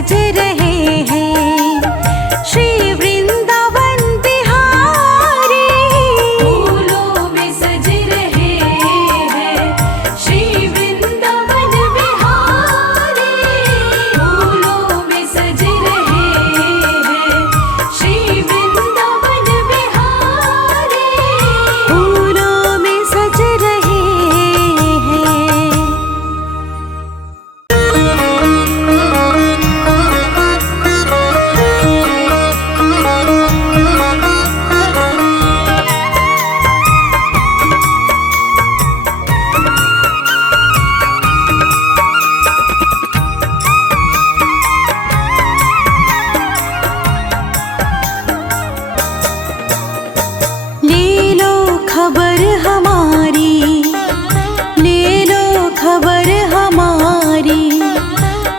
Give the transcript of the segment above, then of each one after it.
सज रहे हैं श्री वृंदावन बिहारी। फूलों में सज रहे हैं श्री वृंदावन बिहारी। फूलों में सज रहे हैं श्री वृंदावन बिहारी। फूलों में सज रहे हैं। ले लो खबर हमारी, ले लो खबर हमारी,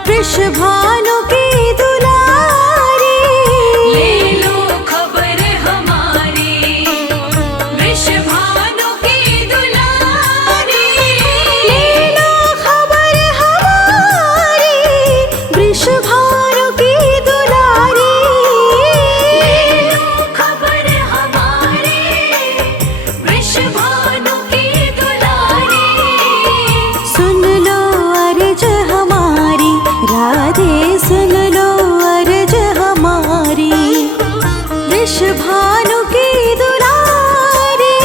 वृषभानु की दुलारी। ले लो खबर हमारी, वृषभानु की दुलारी। ले लो खबर हमारी, वृषभानु की दुलारी। ले लो खबर हमारी, वृषभानु की दुलारी। सुन लो अर्ज हमारी, राधे सुन लो अर्ज हमारी, वृषभानु की दुलारी।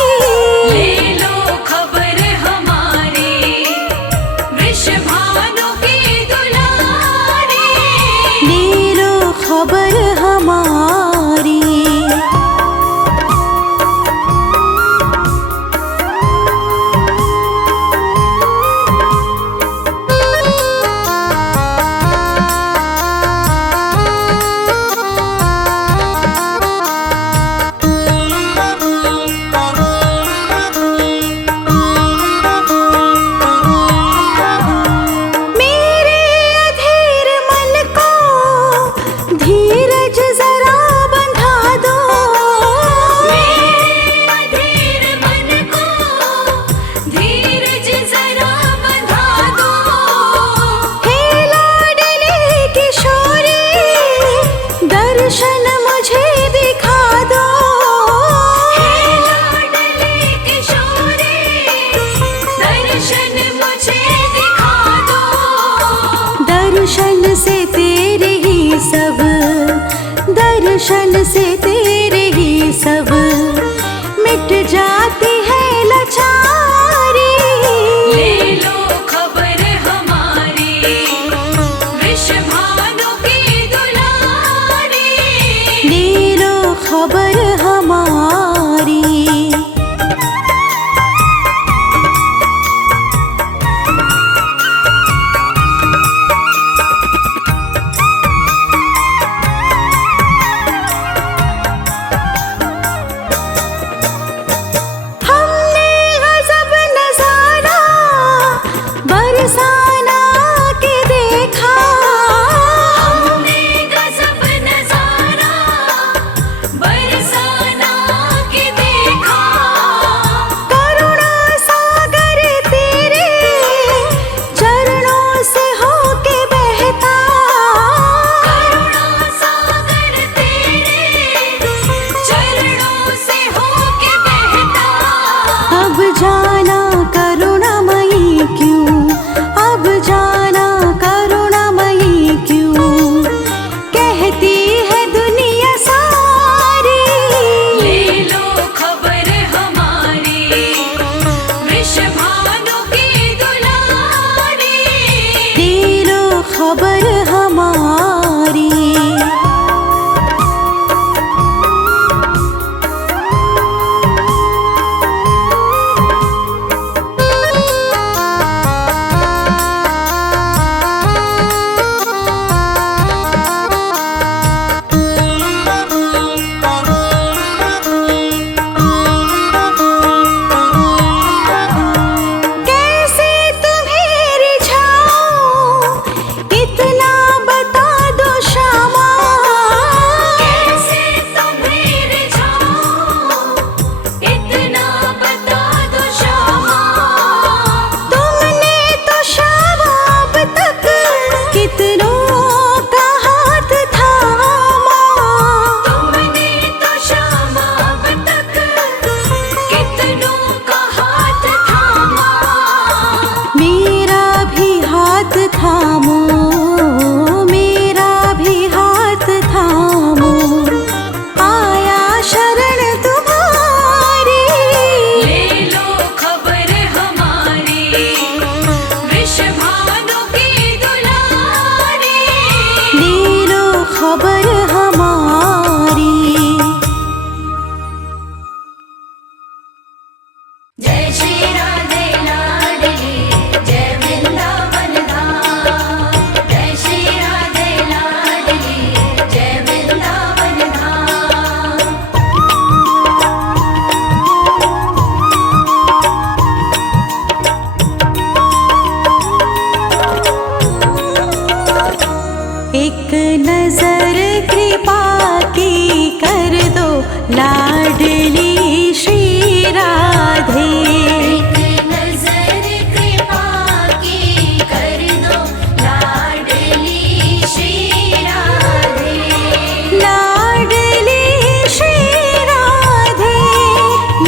ले लो खबर हमारी, वृषभानु की दुलारी। ले लो खबर हमारी। मेरे अधीर मन को धीरज जरा बंधा दो। मेरे अधीर मन को धीरज जरा बंधा दो। हे लाडली किशोरी, दर्शन मुझे दिखा दो। हे लाडली किशोरी, दर्शन मुझे दिखा दो। दर्शन से तेरे ही सब, दर्शन से तेरे ही सब मिट जाती है लाचारी। ले लो खबर हमारी, वृषभानु की दुलारी। ले लो खबर हमारी। खबर हमारी। जय श्री राधे लाडली जय वृंदावन धाम, जय श्री राधे लाडली जय वृंदावन धाम। एक नजर कृपा की कर दो लाडली श्री राधे। एक नजर कृपा की कर दो लाडली श्री राधे। लाडली श्री राधे,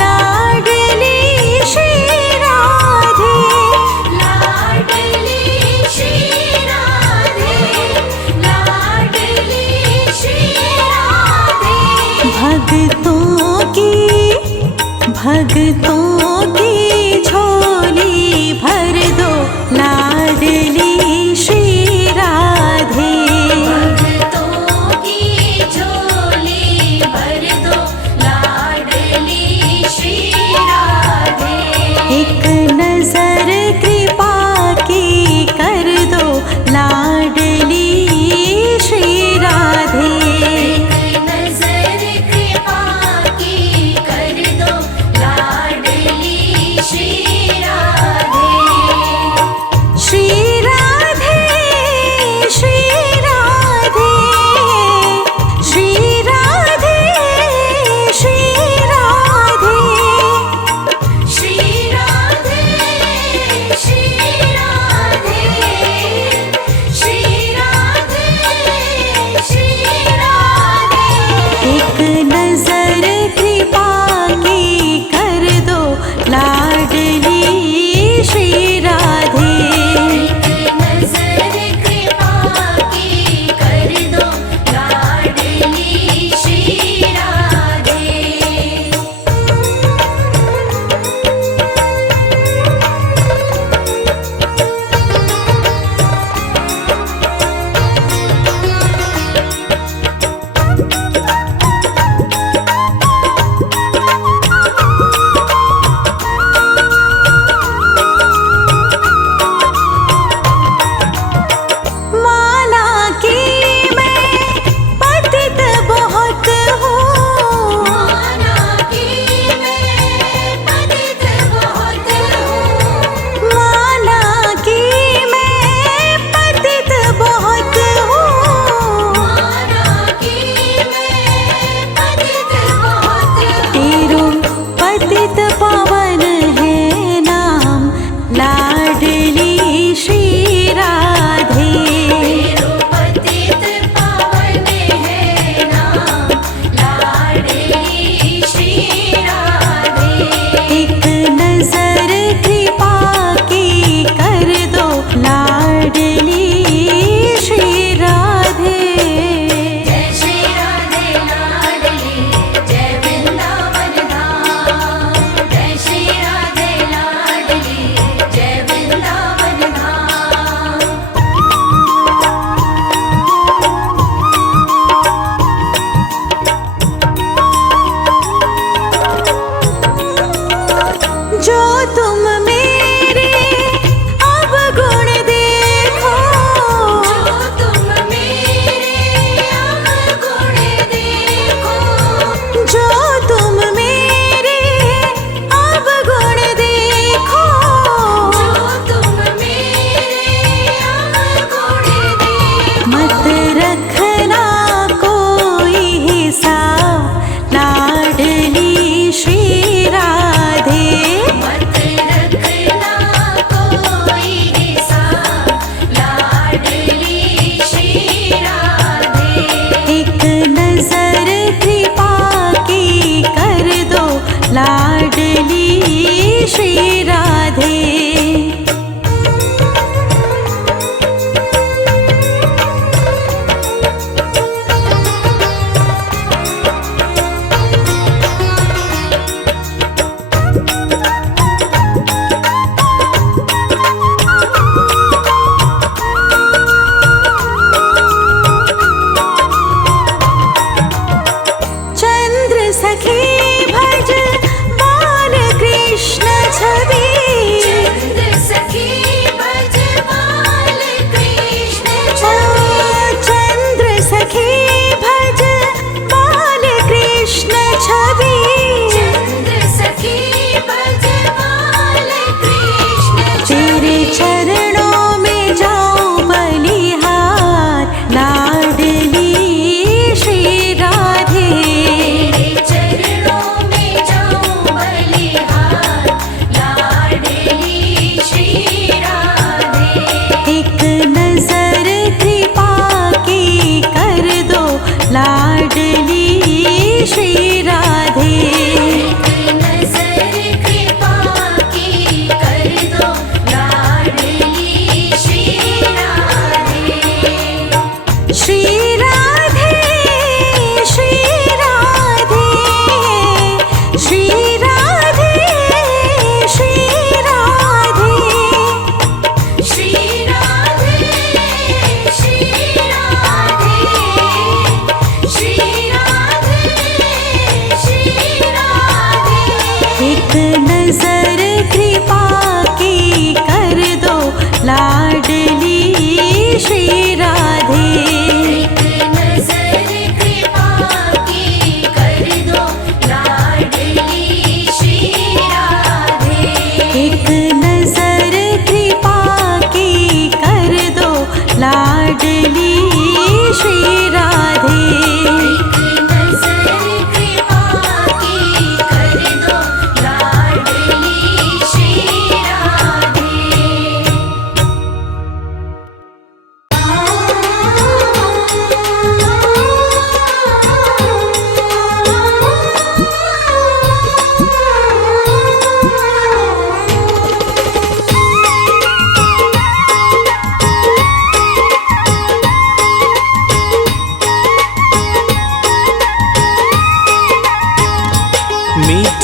लाडली श्री राधे, लाडली श्री राधे, लाडली श्री राधे। भक्तों की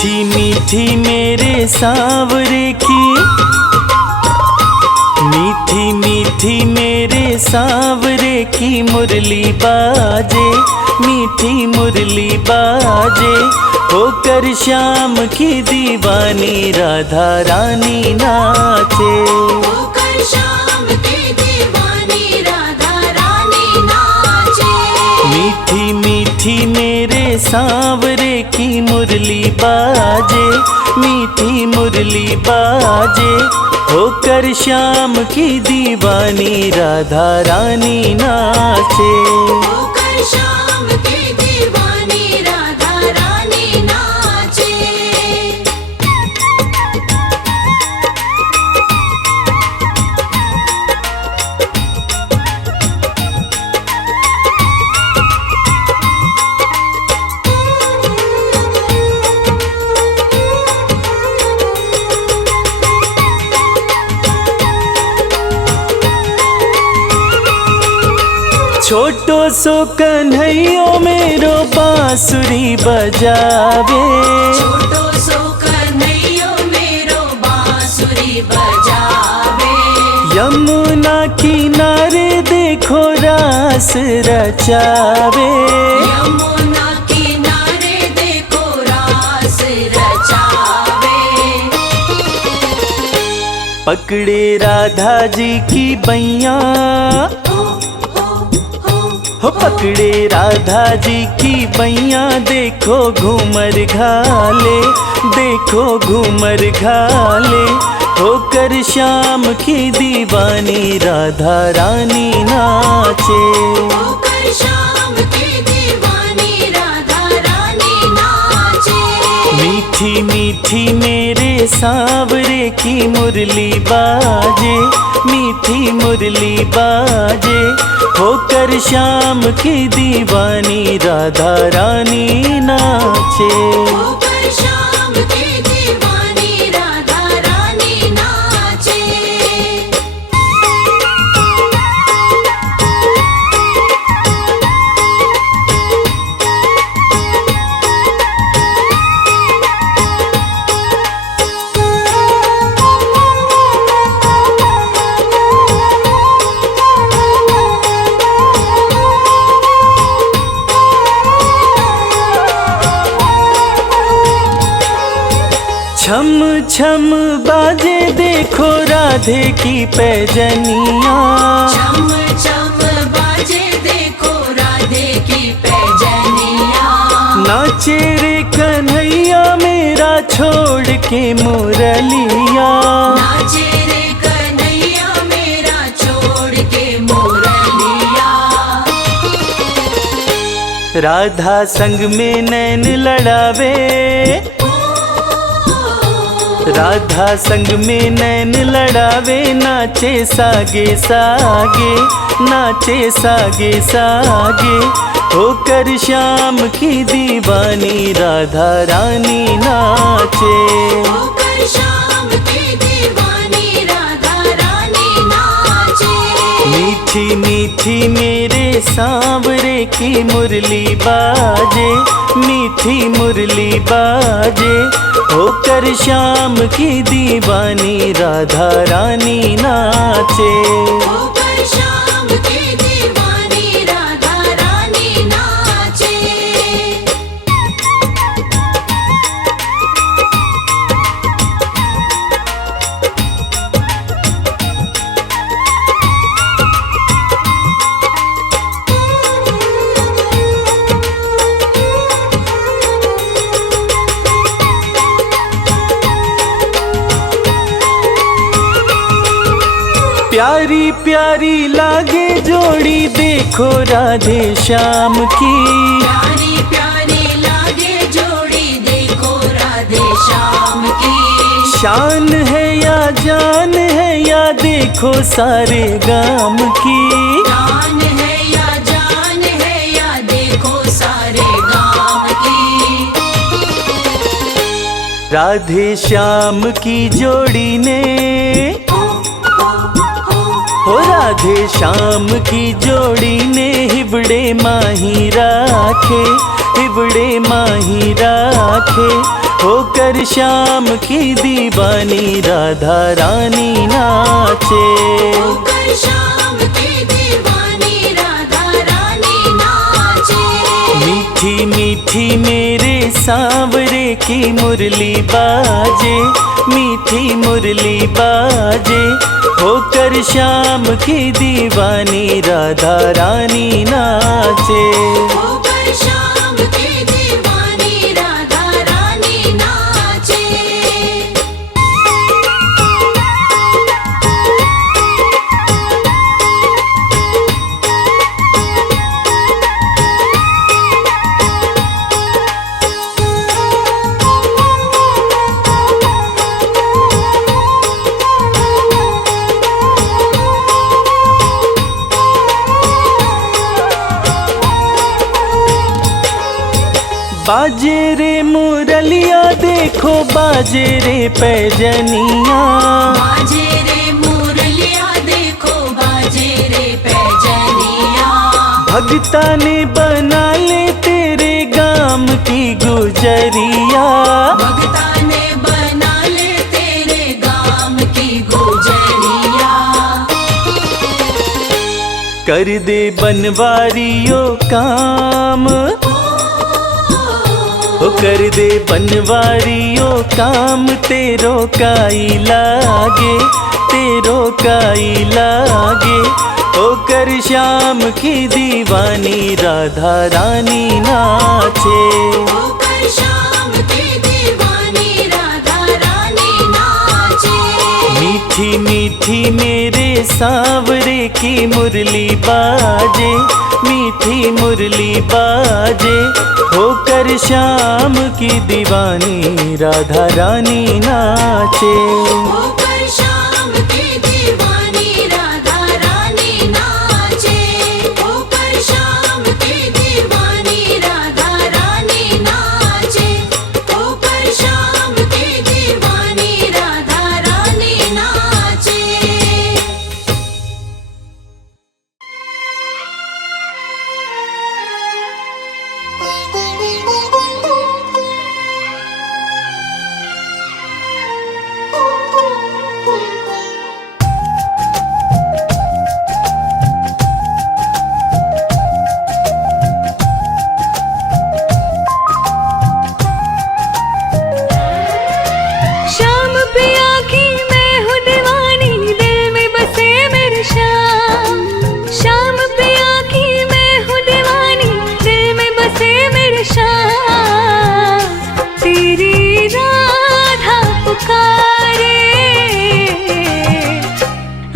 मीठी मीठी मेरे सांवरे की, मीठी मीठी मेरे सांवरे की मुरली बाजे, मीठी मुरली बाजे। होकर श्याम की दीवानी राधा रानी नाचे, होकर श्याम की दीवानी राधा रानी नाचे। मीठी मीठी मेरे सांवरे की मुरली बाजे, मीठी मुरली बाजे। होकर श्याम की दीवानी राधा रानी नाचे, होकर श्याम की दीवानी राधा रानी नाचे। छोटो सो कन्हैयो मेरो बांसुरी बजावे, छोटो सो कन्हैयो मेरो बांसुरी बजावे। यमुना किनारे देखो रास रचावे, यमुना किनारे देखो रास रचावे। पकड़े राधा जी की बैया, हो पकड़े राधा जी की बैया। देखो घूमर घाले, देखो घूमर घाले। होकर श्याम की दीवानी राधा रानी नाचे, होकर श्याम की दीवानी राधा रानी नाचे। मीठी मीठी मेरे सांवरे की मुरली बाजे, मीठी मुरली बाजे। होकर श्याम की दीवानी राधा रानी नाचे, होकर श्याम की दीवानी राधा रानी नाचे। छम छम बाजे देखो राधे की पैजनिया, चम चम बाजे देखो राधे की पैजनिया। नाचे रे कन्हैया मेरा छोड़ के मुरलिया, नाचे रे कन्हैया मेरा छोड़ के मुरलिया। राधा संग में नैन लड़ावे, राधा संग में नैन लड़ावे। नाचे सागे सागे, नाचे सागे सागे। होकर श्याम की दीवानी राधा रानी नाचे, होकर श्याम की दीवानी राधा रानी नाचे। मीठी मीठी मेरे सांवरे की मुरली बाजे, मीठी मुरली बाजे। होकर श्याम की दीवानी राधा रानी नाचे, होकर श्याम की दीवानी राधा रानी नाचे। प्यारी प्यारी लागे जोड़ी देखो राधे श्याम की, प्यारी प्यारी लागे जोड़ी देखो राधे श्याम की। शान है या जान है या देखो सारे गाम की, जान है या जान है या देखो सारे गाँव की। राधे श्याम की जोड़ी ने, हो राधे श्याम की जोड़ी ने हिबड़े माही राखे, हिबड़े माही राखे। होकर श्याम की दीवानी राधा रानी नाचे। होकर श्याम की दीवानी राधा रानी नाचे। मीठी मीठी मेरे सांवरे की मुरली बाजे, मीठी मुरली बाजे, होकर श्याम की दीवानी राधा रानी नाचे। होकर श्याम की दीवानी राधा रानी नाचे। बाजे रे मुरलिया देखो बाजे रे पैजनिया, बाजे रे मुरलिया देखो बाजे रे पैजनिया। भगता ने बना ले तेरे गाम की गुजरिया, भगता ने बना ले तेरे गाम की गुजरिया। कर दे बनवारियों काम, ओ कर दे बनवारियों काम, तेरो काई लागे, तेरो काई लागे। ओ कर श्याम की दीवानी राधा रानी नाचे। होकर श्याम की दीवानी राधा रानी नाचे। मीठी मीठी मेरे सांवरे की मुरली बाजे, मीठी मुरली बाजे, होकर श्याम की दीवानी राधा रानी नाचे। होकर श्याम की दीवानी राधा रानी नाचे। होकर श्याम की दीवानी राधा रानी नाचे। होकर श्याम की दीवानी राधा रानी नाचे। श्याम पिया की मैं हूँ दीवानी, दिल में बसे मेरे श्याम। श्याम पिया की मैं हूँ दीवानी, दिल में बसे मेरे श्याम। तेरी राधा पुकारे,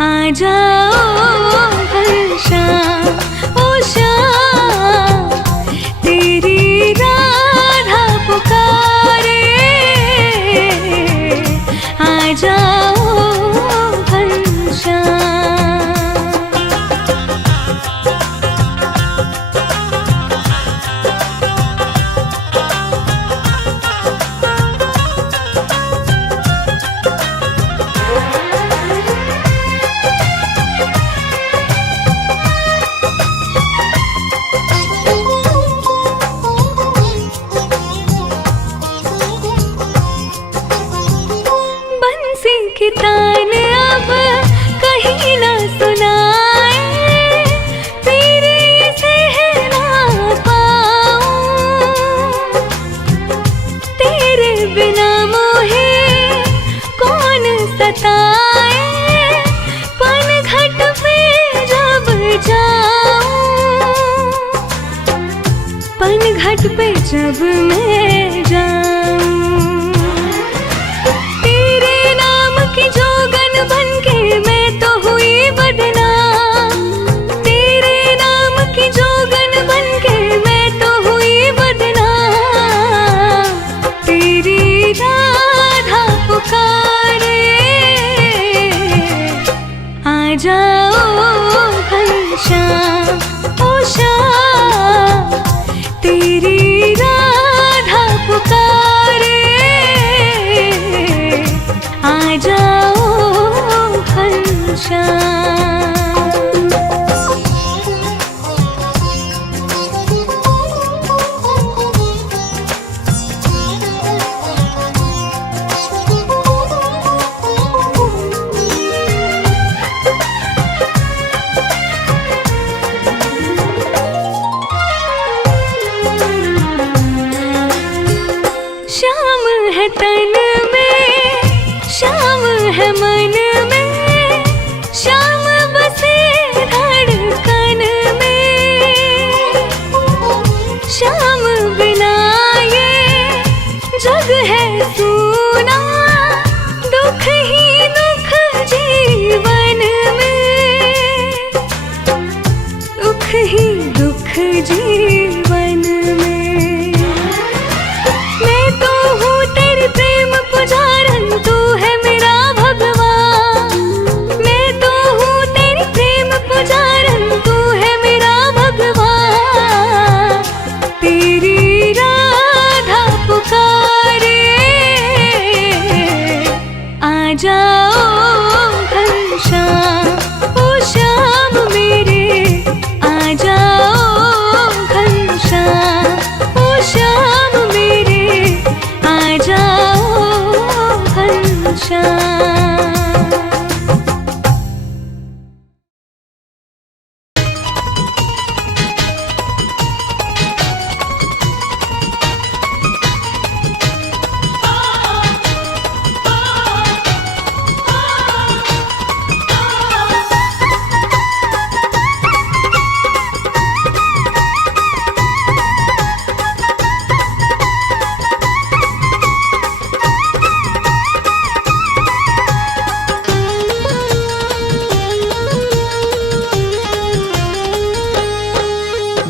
आ जाओ घनश्याम, ओ श्याम। तेरी राधा पुकारे, आ जाओ घनश्याम। बंसी की तान अब कहीं ना सुनाए, तेरे से है ना पाऊं। तेरे बिना मोहे कौन सताए, पनघट पे जब जाऊं, पनघट पे जब मैं जाऊं। तेरे नाम की जोगन बनके मैं तो हुई बदनाम। तेरे नाम की जोगन बनके मैं तो हुई बदनाम। तेरी राधा पुकारे, आ जाओ घनश्याम, ओ श्याम। तेरी राधा पुकारे,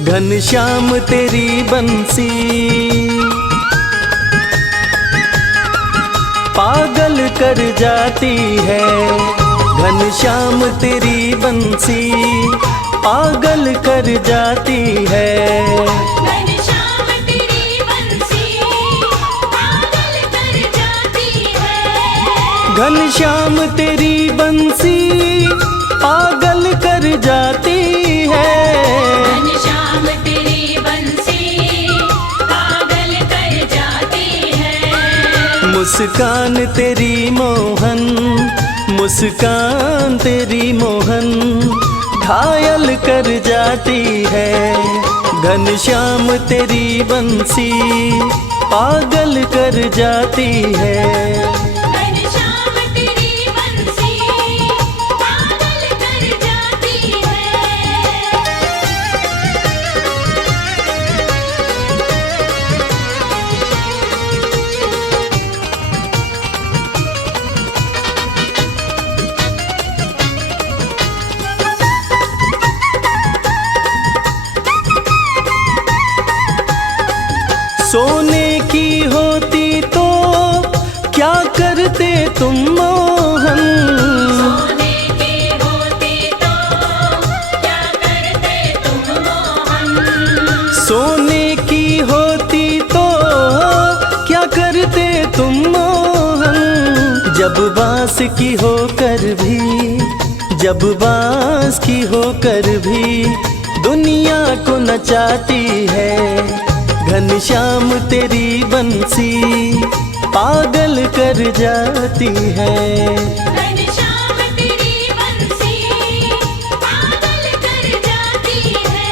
घनश्याम तेरी बंसी पागल कर जाती है। घनश्याम तेरी बंसी पागल कर जाती है। घनश्याम तेरी बंसी पागल कर जाती है। घनश्याम तेरी बंसी पागल कर जाती है। घनश्याम तेरी बंसी पागल कर जाती है। मुस्कान तेरी मोहन, मुस्कान तेरी मोहन घायल कर जाती है। घनश्याम तेरी बंसी पागल कर जाती है। घनश्याम तेरी बंसी पागल कर जाती है। सोने की होती तो क्या करते तुम मोहन। सोने की होती तो क्या करते तुम मोहन। सोने की होती तो क्या करते तुम मोहन। जब बांस की होकर भी, जब बांस की होकर भी दुनिया को नचाती है। घनश्याम तेरी बंसी पागल कर जाती है। घनश्याम तेरी बंसी पागल कर जाती है।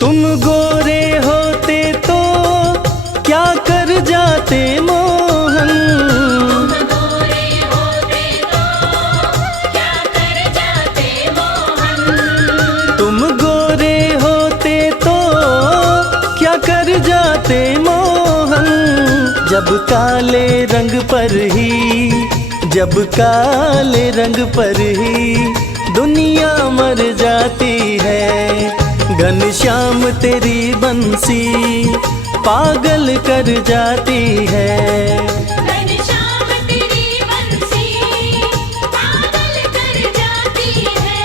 तुम गोरे होते तो क्या कर जाते मोहन। गोरे होते तो क्या कर जाते मोहन। तुम गोरे होते तो क्या कर जाते मोहन। जब काले रंग पर ही, जब काले रंग पर ही दुनिया मर जाती है। घनश्याम तेरी बंसी पागल कर जाती है। घनश्याम तेरी बंसी पागल कर जाती है।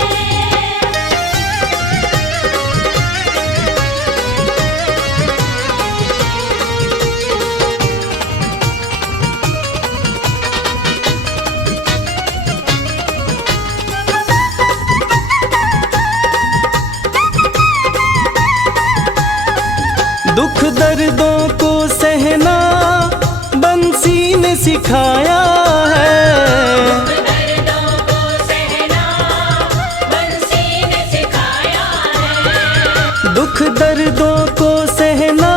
दुख दर्दों को सहना बंसी ने सिखाया है। दर्दों को सहना बंसी ने सिखाया है। दुख दर्दों को सहना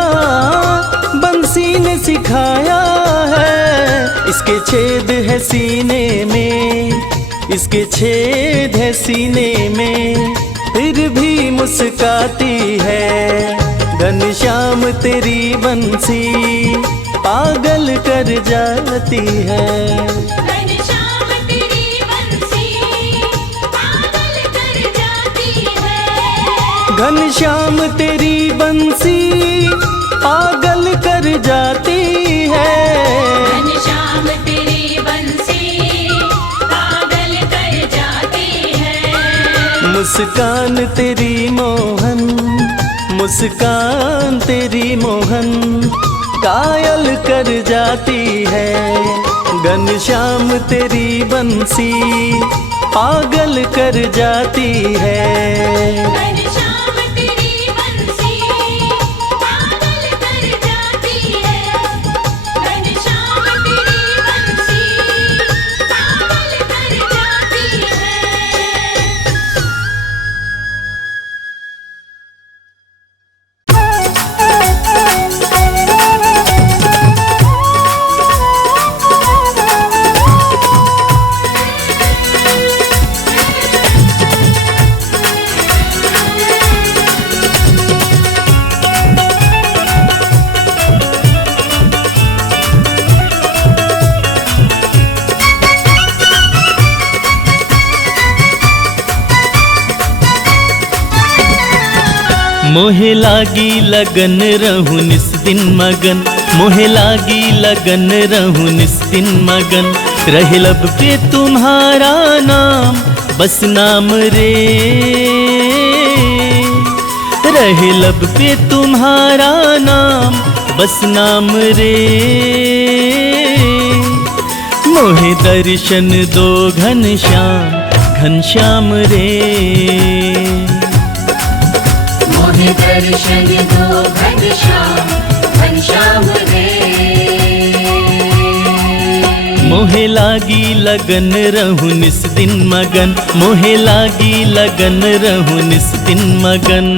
बंसी ने सिखाया है। इसके छेद है सीने में, इसके छेद है सीने में फिर भी मुस्काती है। घनश्याम तेरी बंसी पागल कर जाती है। घनश्याम तेरी बंसी पागल कर जाती है। घनश्याम तेरी बंसी पागल कर जाती है। घनश्याम तेरी बंसी पागल कर जाती है। मुस्कान तेरी मोहन, मुस्कान तेरी मोहन कायल कर जाती है। घनश्याम तेरी बंसी पागल कर जाती है। घनश्याम तेरी बंसी पागल कर जाती है। घनश्याम तेरी बंसी पागल कर जाती है। मोहे लागी लगन रहूं निस दिन मगन, मोहे लागी लगन रहूं निस दिन मगन। रहे लब पे तुम्हारा नाम बस नाम रे, रहे लब पे तुम्हारा नाम बस नाम रे। मोहे दर्शन दो घनश्याम घनश्याम रे, मोहे दर्शन दो घनश्याम घनश्याम रे। मोहे लागी लगन रहूं निस दिन मगन, मोहे लागी लगन रहूं निस दिन मगन।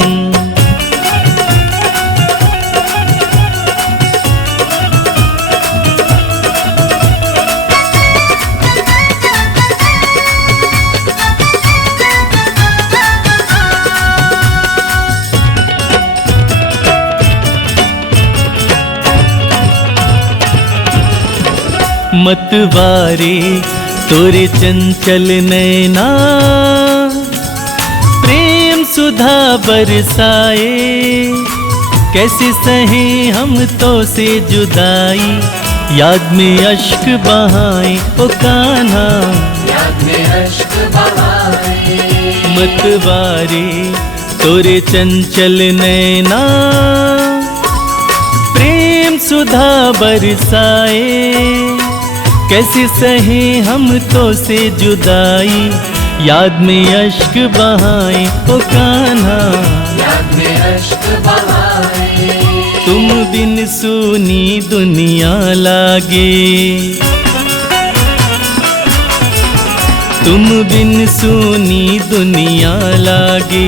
मतवारे तोरे चंचल नैना, प्रेम सुधा बरसाए। कैसे सहे हम तो से जुदाई, याद में अश्क बहाए ओ कान्हा, याद में अश्क बहाए। मतवारे तोरे चंचल नैना, प्रेम सुधा बरसाए। कैसे सहे हम तो से जुदाई, याद में अश्क बहाए ओ कान्हा, याद में अश्क बहाए। तुम बिन सुनी दुनिया लागे, तुम बिन सुनी दुनिया लागे।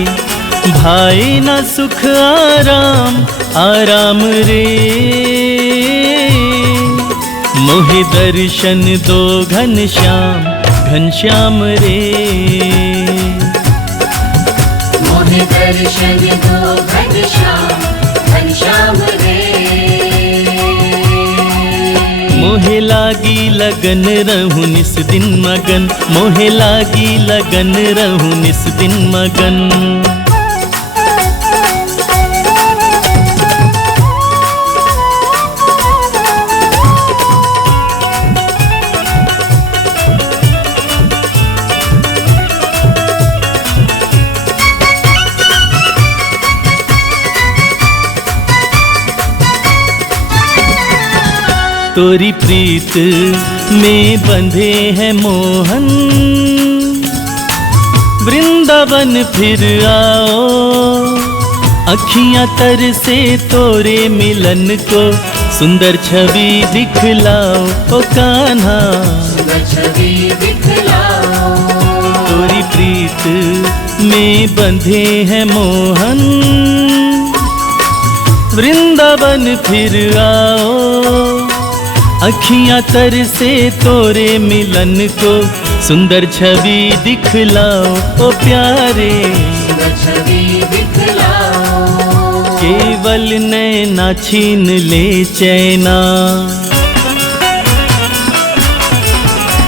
भाई ना सुख आराम आराम रे, मोहे दर्शन दो घनश्याम घनश्याम रे। मोहे दर्शन दो घनश्याम घनश्याम रे। मोहे लागी लगन रहूं निस दिन मगन, मोहे लागी लगन रहूं निस दिन मगन। तोरी प्रीत में बंधे हैं मोहन, वृंदावन फिर आओ। अखियां तर से तोरे मिलन को, सुंदर छवि दिखलाओ ओ कान्हा, सुंदर छवि दिखलाओ। तोरी प्रीत में बंधे हैं मोहन, वृंदावन फिर आओ। अखियां तर से तोरे मिलन को, सुंदर छवि दिखलाओ ओ प्यारे, सुंदर छवि दिखलाओ। केवल नैना छीन ले चैना,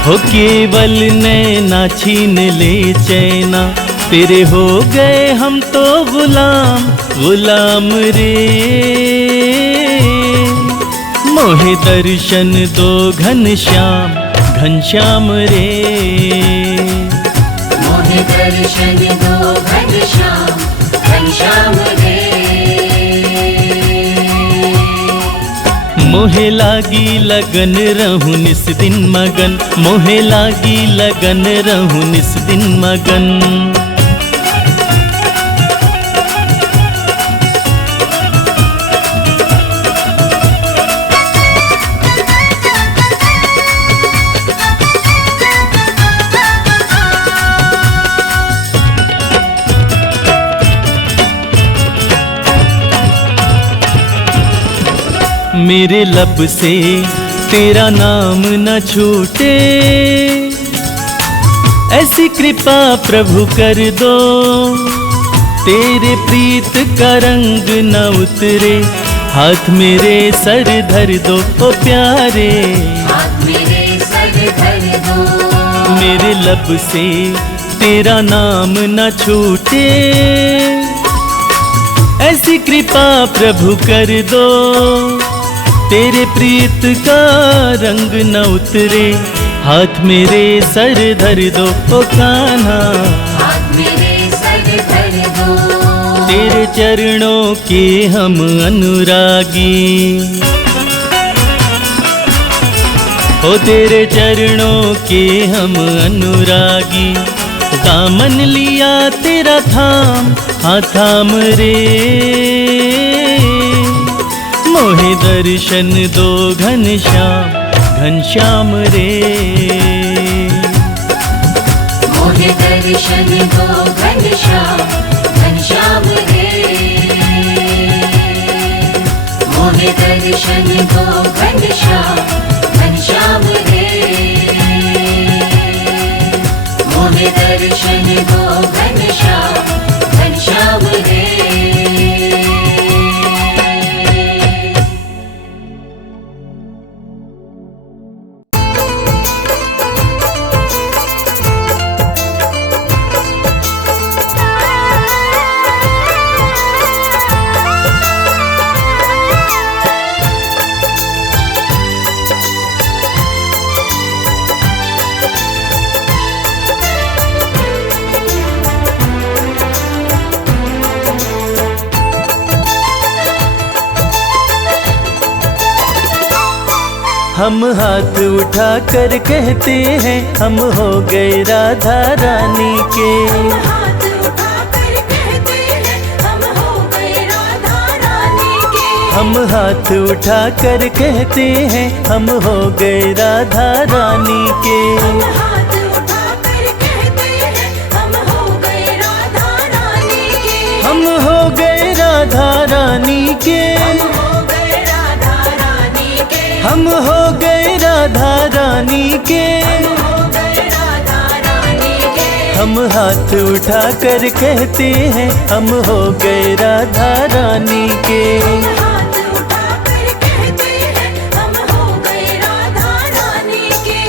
हो केवल नैना छीन ले चैना। तेरे हो गए हम तो गुलाम गुलाम रे, मोहे दर्शन दो घनश्याम घनश्याम रे। मोहे दर्शन दो घनश्याम घनश्याम रे। मोहे लागी लगन रहूं निस दिन मगन, मोहे लागी लगन रहूं निस दिन मगन। मेरे लब से तेरा नाम न छूटे, ऐसी कृपा प्रभु कर दो। तेरे प्रीत का रंग न उतरे, हाथ मेरे सर धर दो ओ प्यारे, हाथ मेरे सर धर दो। मेरे लब से तेरा नाम न छूटे, ऐसी कृपा प्रभु कर दो, तेरे प्रीत का रंग न उतरे, हाथ मेरे सर धर दो ओ कान्हा, हाथ मेरे सर धर दो। तेरे चरणों के हम अनुरागी, ओ तेरे चरणों के हम अनुरागी। दामन लिया तेरा थाम, हाँ थाम रे, मोहे दर्शन दो घनश्याम, घनश्याम रे। मोहे दर्शन दो घनश्याम, घनश्याम रे। मोहे दर्शन दो घनश्याम, घनश्याम रे। मोहे दर्शन दो घनश्याम, घनश्याम रे। हम हाथ उठा कर कहते हैं, हम हो गए राधा रानी के। हाथ उठा कर कहते हैं, हम हो गए राधा रानी के। हम हाथ उठा कर कहते हैं, हम हो गए राधा रानी के। हाथ उठा कर कहते हैं, हम हो गए राधा रानी के। हम हो गए राधा रानी के। हम हो गए राधा रानी के। हम हो गए राधा रानी के। हम हो गए राधा रानी के। हम हाथ उठा कर कहते हैं, हम हो गए राधा रानी के। हाथ उठा कर कहते हैं, हम हो गए राधा रानी के।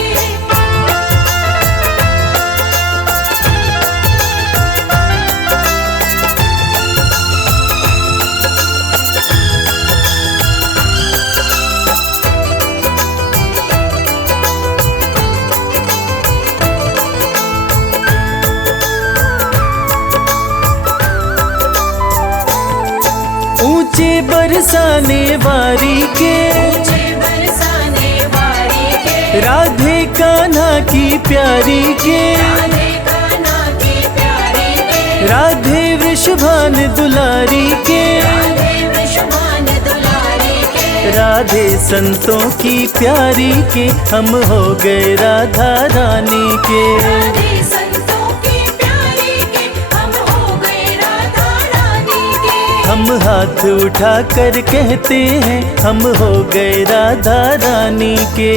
ऊंचे बरसाने वारी के, ऊंचे बरसाने वारी के। राधे कान्हा की प्यारी के। राधे कान्हा की प्यारी के। राधे वृषभान दुलारी के। राधे वृषभान दुलारी के। राधे संतों की प्यारी के, हम हो गए राधा रानी के। राधे संतों की प्यारी के, हम हो गए राधा रानी के। हम हाथ उठा कर कहते हैं, हम हो गए राधा रानी के।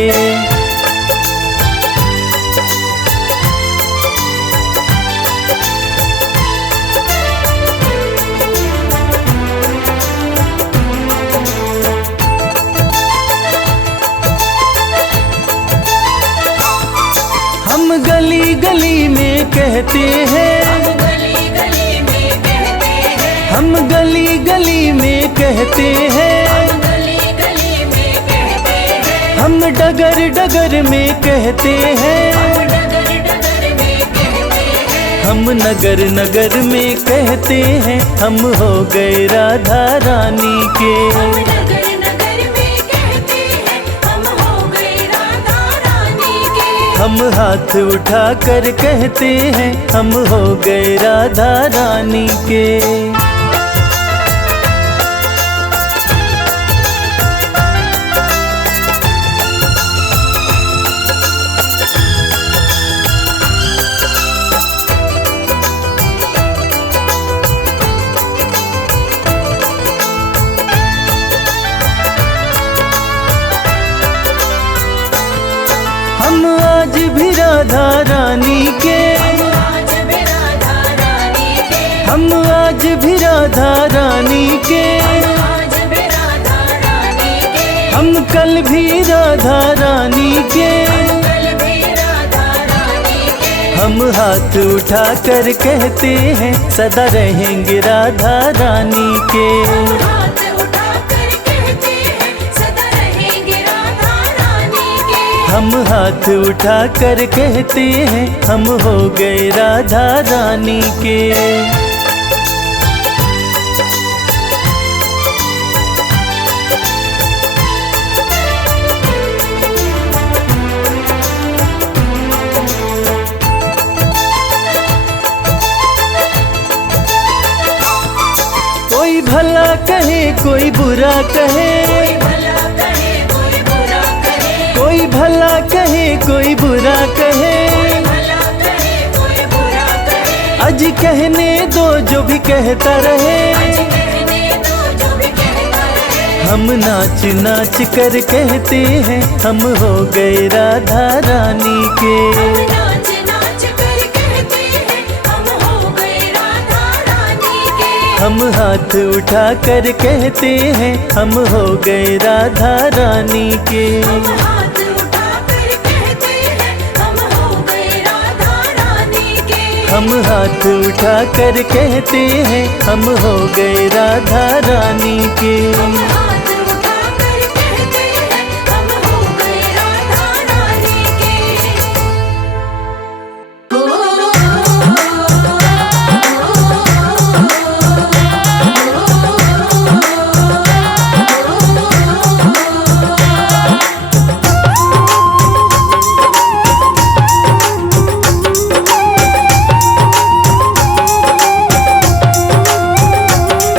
हम गली गली में कहते हैं, हम गली गली में कहते हैं। हम गली गली में कहते हैं। हम गली गली में कहते हैं। हम डगर डगर में कहते हैं। हम डगर डगर में कहते हैं। हम नगर नगर में कहते हैं, हम हो गए राधा रानी के। हम नगर नगर में कहते हैं, हम हो गए राधा रानी के। हम हाथ उठा कर कहते हैं, हम हो गए राधा रानी के। हम आज भी राधा रानी के। हम आज भी राधा रानी के। हम आज भी राधा रानी के। हम आज भी राधा रानी के। हम कल भी राधा रानी के। कल भी राधा रानी के। हम हम हाथ उठा कर कहते हैं सदा रहेंगे राधा रानी के। हाथ उठा कर कहते हैं सदा रहेंगे राधा रानी के। हम हाथ उठा कर कहते हैं हम हो गए राधा रानी के। कोई भला कहे कोई बुरा कहे, भला कहे कोई बुरा कहे, कोई भला कहे कोई बुरा कहे, भला कहे कोई बुरा कहे। आज कहने दो जो भी कहता रहे। कहने दो जो भी कहता रहे। हम नाच नाच कर कहते हैं हम हो गए राधा रानी के। नाच नाच कर कहते हैं हम हो गए राधा रानी के। हम हाथ उठा कर कहते हैं हम हो गए राधा रानी के। हाथ उठा कर कहते हैं हम हो गए राधा रानी के। हम हाथ उठा कर कहते हैं हम हो गए राधा रानी के। हाथ उठा कर कहते हैं हम हो गए राधा रानी के।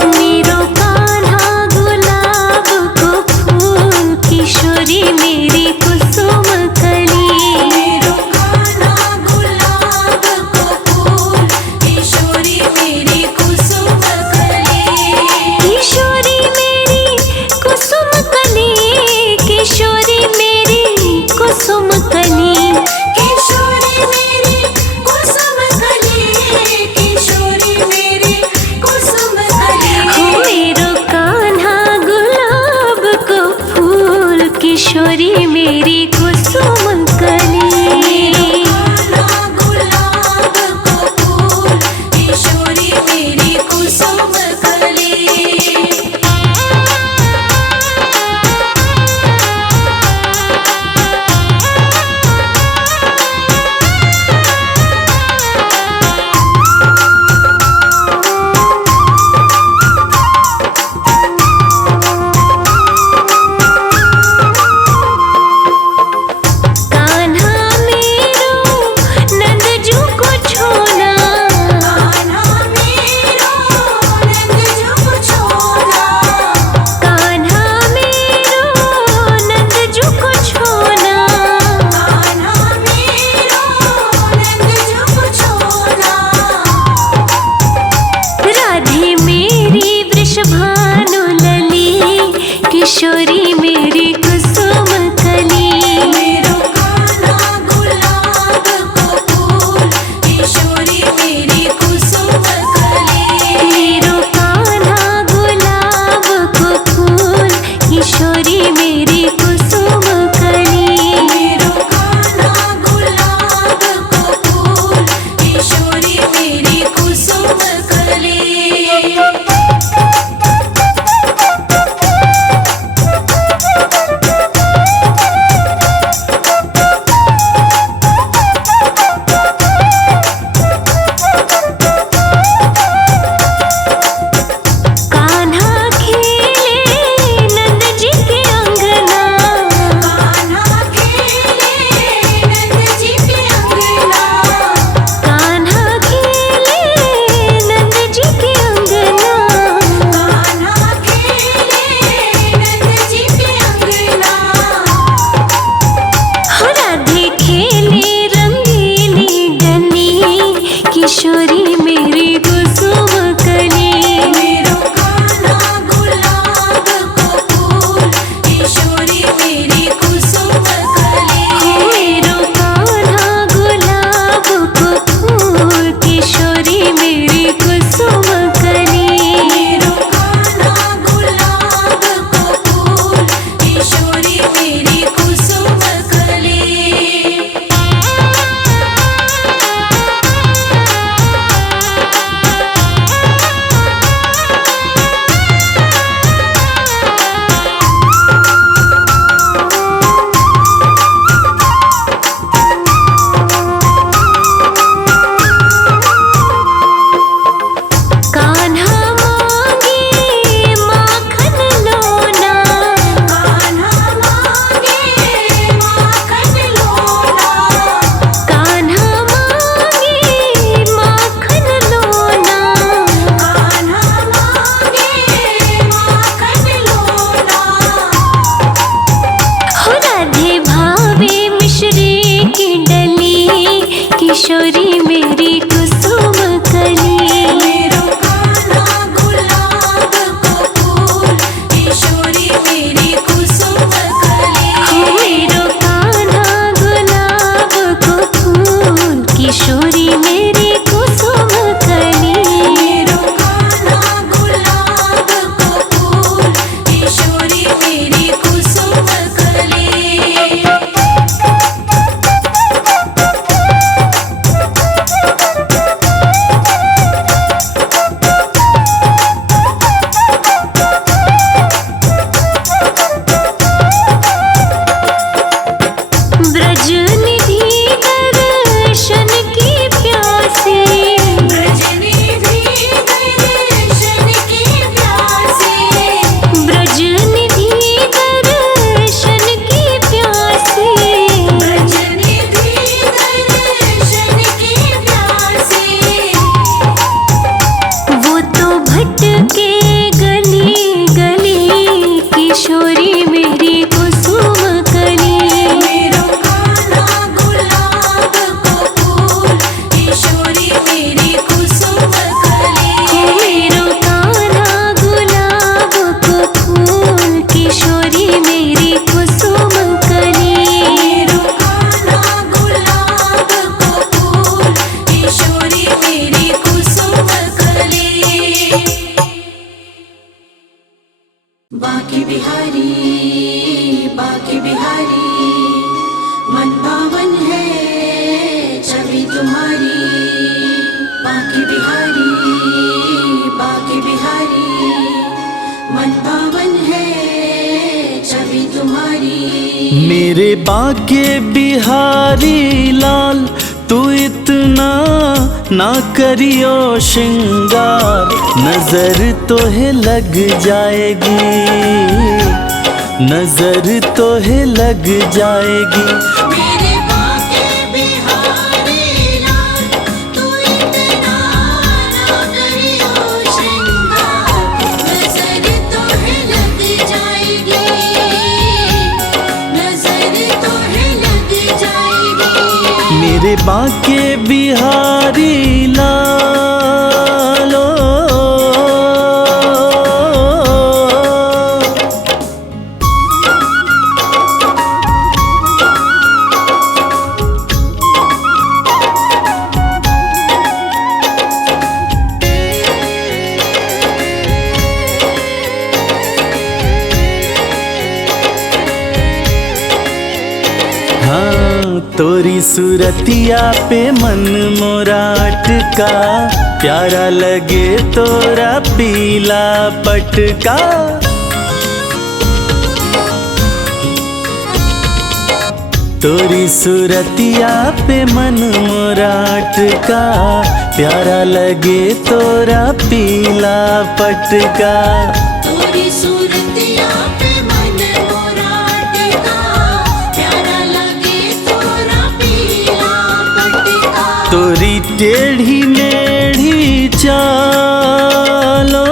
नीरो कान्हा गुलाब मेरे बाके बिहारी लाल तू इतना ना करियो श्रृंगार, नजर तो है लग जाएगी, नजर तो है लग जाएगी। मेरे बाके बिहारी लाल तू इतना ना करियो श्रृंगार, नजर तो है लग जाएगी, नजर तो है लग जाएगी। मेरे बाके बिहारी लालो हाँ, तोरी सूरतिया पे मन मोरा अटका, प्यारा लगे तोरा पीला पटका। तोरी सूरतिया पे मन मोरा अटका, प्यारा लगे तोरा पीला पटका। तोरी सूरतिया पे मन मोरा अटका, प्यारा लगे तोरा पीला पटका। तोरी टेढ़ी मेढ़ी चालो,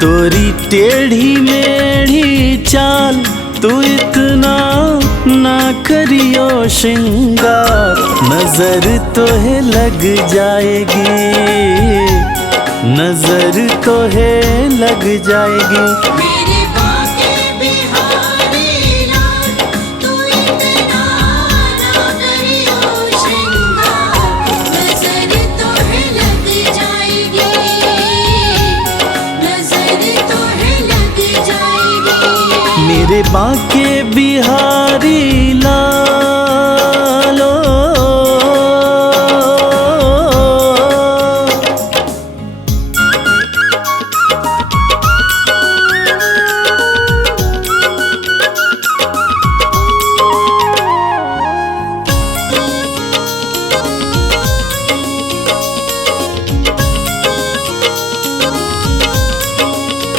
तोरी टेढ़ी मेढ़ी चाल तू इतना ना करियो श्रृंगार, नजर तो है लग जाएगी, नजर तो है लग जाएगी। मेरे बाके बिहारी लाल तू इतना ना करियो श्रृंगार, नजर तो है लग जाएगी, नजर तो है लग जाएगी। मेरे बाके बिहारी लालो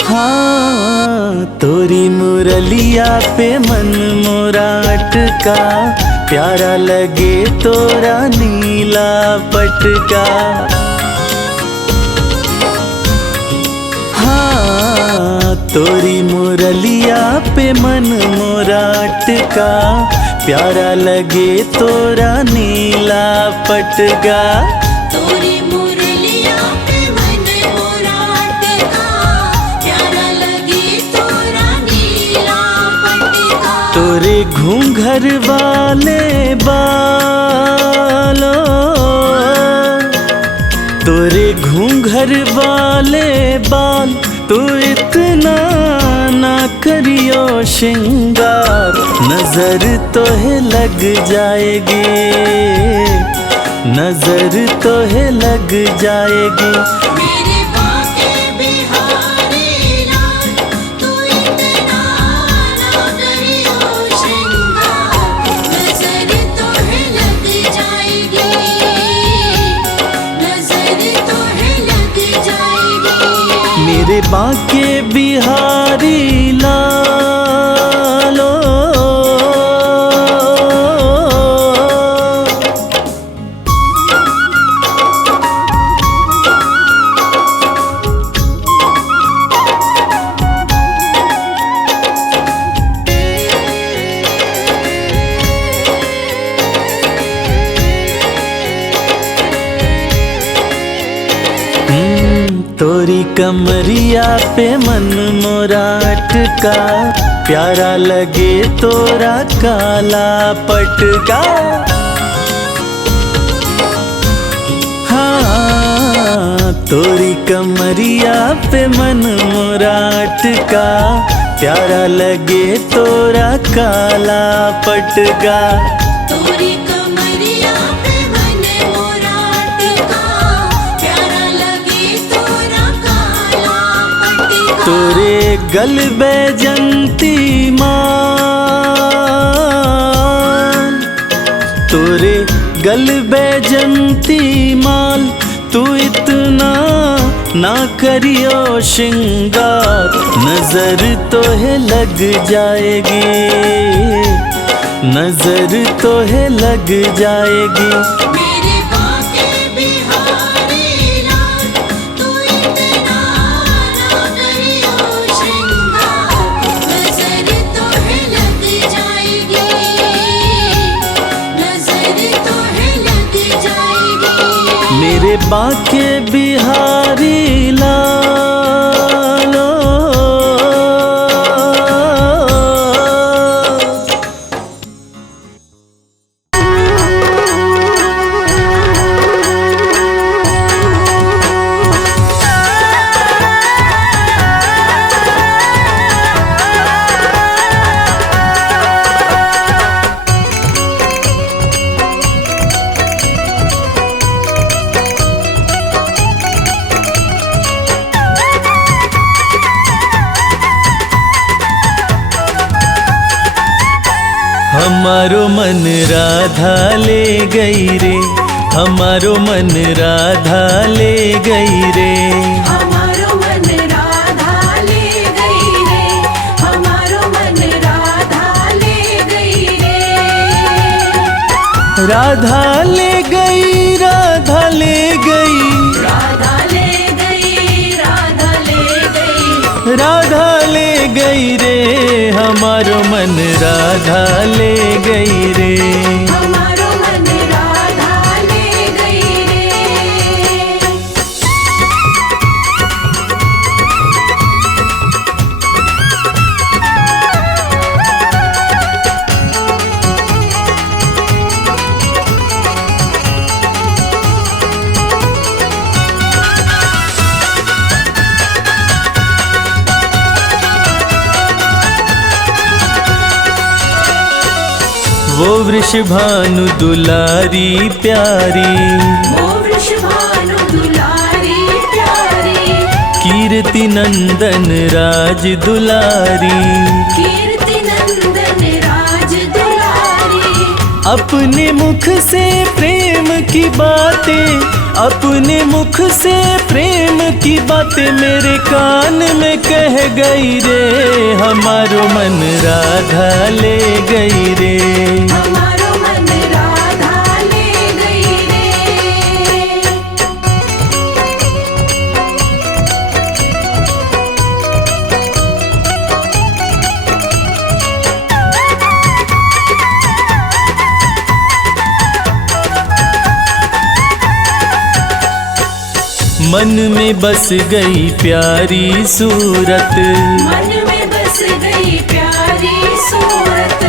हाँ, तोरी मुरलिया पे मन मोरा अटका, प्यारा लगे तोरा नीला पटका। हाँ, तोरी मुरलिया पे मन मोरा अटका, प्यारा लगे तोरा नीला पटका। तोरी मुरलिया पे मन मोरा अटका, प्यारा लगे तोरा नीला पटका। तोरे घूंघर वाले बालों, तोरे घूंघर वाले बाल तू इतना ना करियो श्रृंगार, नजर तो है लग जाएगी, नजर तो है लग जाएगी। मेरे बाके बिहारी लाल तू इतना ना करियो श्रृंगार, नजर तो है लग जाएगी, नजर तो है लग जाएगी। मेरे बाके बिहारी लालो तोरी कमरिया पे मन मोरा अटका, प्यारा लगे तोरा काला पटका। हाँ, तोरी कमरिया पे मन मोरा अटका, प्यारा लगे तोरा काला पटका। तोरी कमरिया पे मन मोरा अटका, प्यारा लगे तोरा काला पटका। तोरे गल बैजंती माल, तोरे गल बैजंती माल, तू इतना ना करियो श्रृंगार, नजर तो है लग जाएगी, नजर तो है लग जाएगी। मेरे बाके बिहारी लाल, तू इतना ना करियो श्रृंगार, नजर तो है लग जाएगी, नजर तो है लग जाएगी। मेरे बाके बिहारी लाल, हमारो मन राधा ले गई रे, हमारो मन राधा ले गई रे, हमारो मन राधा ले गई रे, हमारो मन राधा ले गई रे। राधा ले गई, राधा ले गई, राधा ले गई, राधा ले गई, राधा ले गई रे, हमारो मन राधा ले गई रे। हमारो मन राधा ले गई रे। वो वृषभानु दुलारी प्यारी, वो वृषभानु दुलारी प्यारी, कीर्ति नंदन राज दुलारी, कीर्ति नंदन राज दुलारी। अपने मुख से प्रेम की बातें, अपने मुख से प्रेम की बातें मेरे कान में कह गई रे, हमारो मन राधा ले गई रे। हमारो मन राधा ले गई रे। मन में बस गई प्यारी सूरत, मन में बस गई प्यारी सूरत,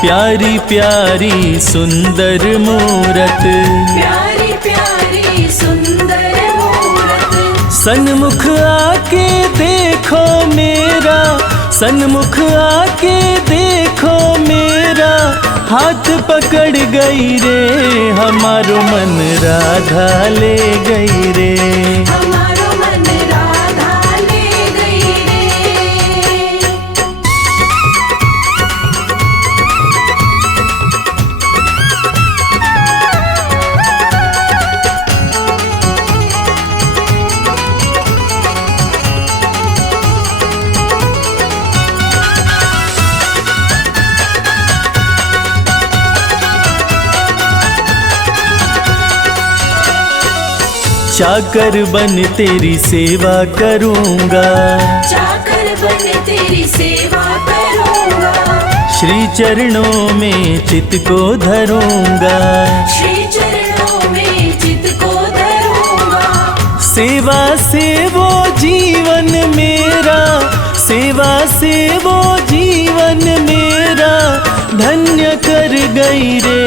प्यारी प्यारी सुंदर मूरत, प्यारी प्यारी सुंदर मूरत। सन्मुख आके देखो मेरा, सन्मुख आके देखो मेरा, हाथ पकड़ गई रे, हमारो मन राधा ले गई रे। हमारो मन राधा ले गई रे। चाकर बन तेरी सेवा करूँगा, चाकर बन तेरी सेवा करूँगा, श्री चरणों में चित को धरूँगा, श्री चरणों में चित को धरूँगा। सेवा से वो जीवन मेरा, सेवा से वो जीवन मेरा, धन्य कर गई रे,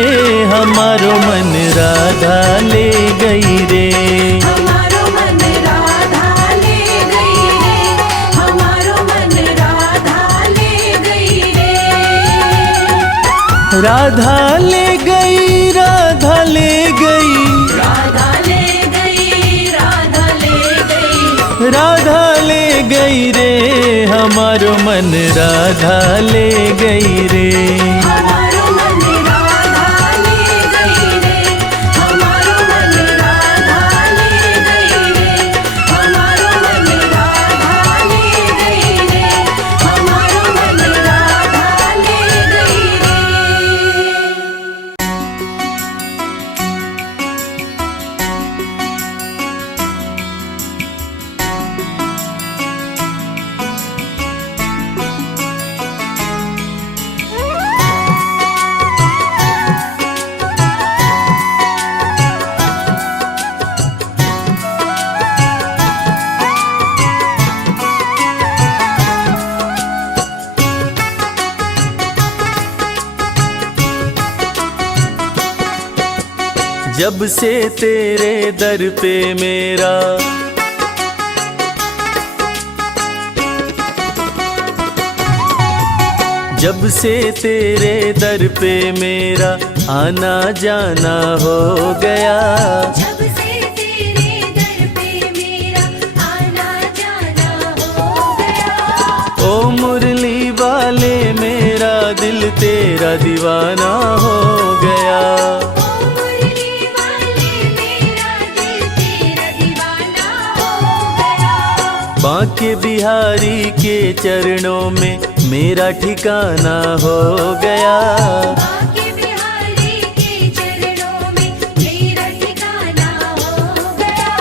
हमारो मन राधा ले गई रे। हमारो मन राधा ले गई रे, हमारो मन राधा ले गई रे। राधा ले गई, राधा ले गई, राधा ले गई, राधा ले गई, राधा ले गई रे, हमारो मन राधा ले गई रे। हमारो मन राधा ले गई रे, हमारो मन राधा ले गई रे, हमारो मन राधा ले गई रे, हमारो मन राधा ले गई रे। जब से तेरे दर पे मेरा जब से तेरे दर पे मेरा आना जाना हो गया। जब से तेरे दर पे मेरा आना जाना हो गया। ओ मुरली वाले मेरा दिल तेरा दीवाना हो गया। ओ मुरली वाले मेरा दिल तेरा दीवाना हो गया। बांके बिहारी के चरणों में मेरा ठिकाना हो गया। बांके बिहारी के चरणों में मेरा ठिकाना हो गया।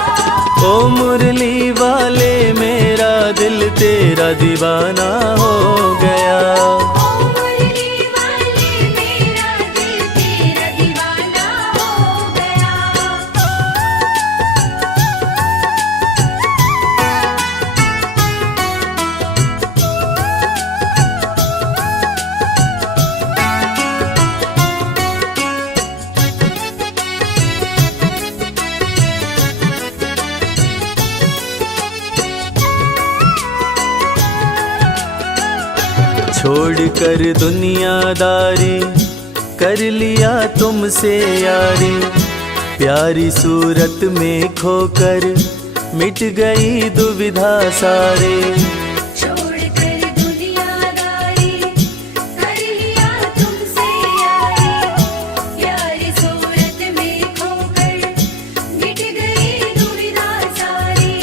ओ मुरली वाले मेरा दिल तेरा दीवाना हो गया। ओ मुरली वाले मेरा दिल तेरा दीवाना हो गया। छोड़कर दुनियादारी कर लिया तुमसे यारी। प्यारी सूरत में खोकर मिट गई दुविधा सारे। छोड़कर दुनियादारी कर लिया तुमसे यारी। प्यारी सूरत में खोकर मिट गई दुविधा सारी।